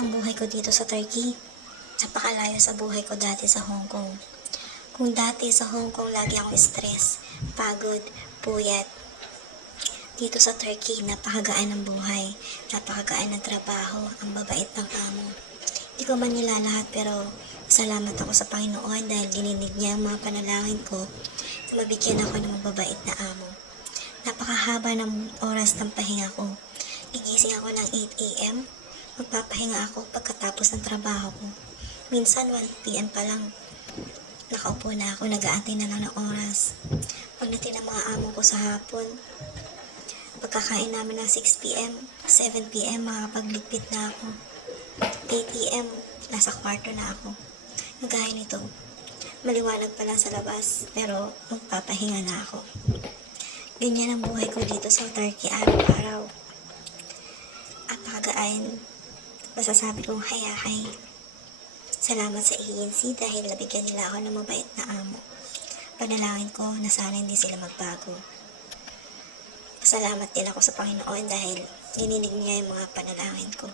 Ang buhay ko dito sa Turkey, napakalayo sa buhay ko dati sa Hong Kong. Kung dati sa Hong Kong lagi akong stress, pagod, puyat. Dito sa Turkey, napakagaan ng buhay, napakagaan ng trabaho, ang babait ng amo. Hindi ko man nilalahat pero salamat ako sa Panginoon dahil dininig niya ang mga panalangin ko na mabigyan ako ng mababait na amo. Napakahaba ng oras ng pahinga ko. Gigising ako ng 8 a.m. Magpapahinga ako pagkatapos ng trabaho ko. Minsan 1 p.m. pa lang. Nakaupo na ako, nag-aantay na lang ng oras. Pagdating ng mga amo ko sa hapon, pagkakain namin ng 6 p.m., 7 p.m. makakapagligpit na ako. 8 p.m. nasa kwarto na ako. Gaya nito, maliwanag pa lang sa labas, pero magpapahinga na ako. Ganyan ang buhay ko dito sa Turkey araw-araw. Apakagaan, masasabi kong hayahay. Salamat sa agency dahil nabigyan nila ako ng mabait na amo. Panalangin ko na sana hindi sila magbago. Salamat din ako sa Panginoon dahil dininig niya yung mga panalangin ko.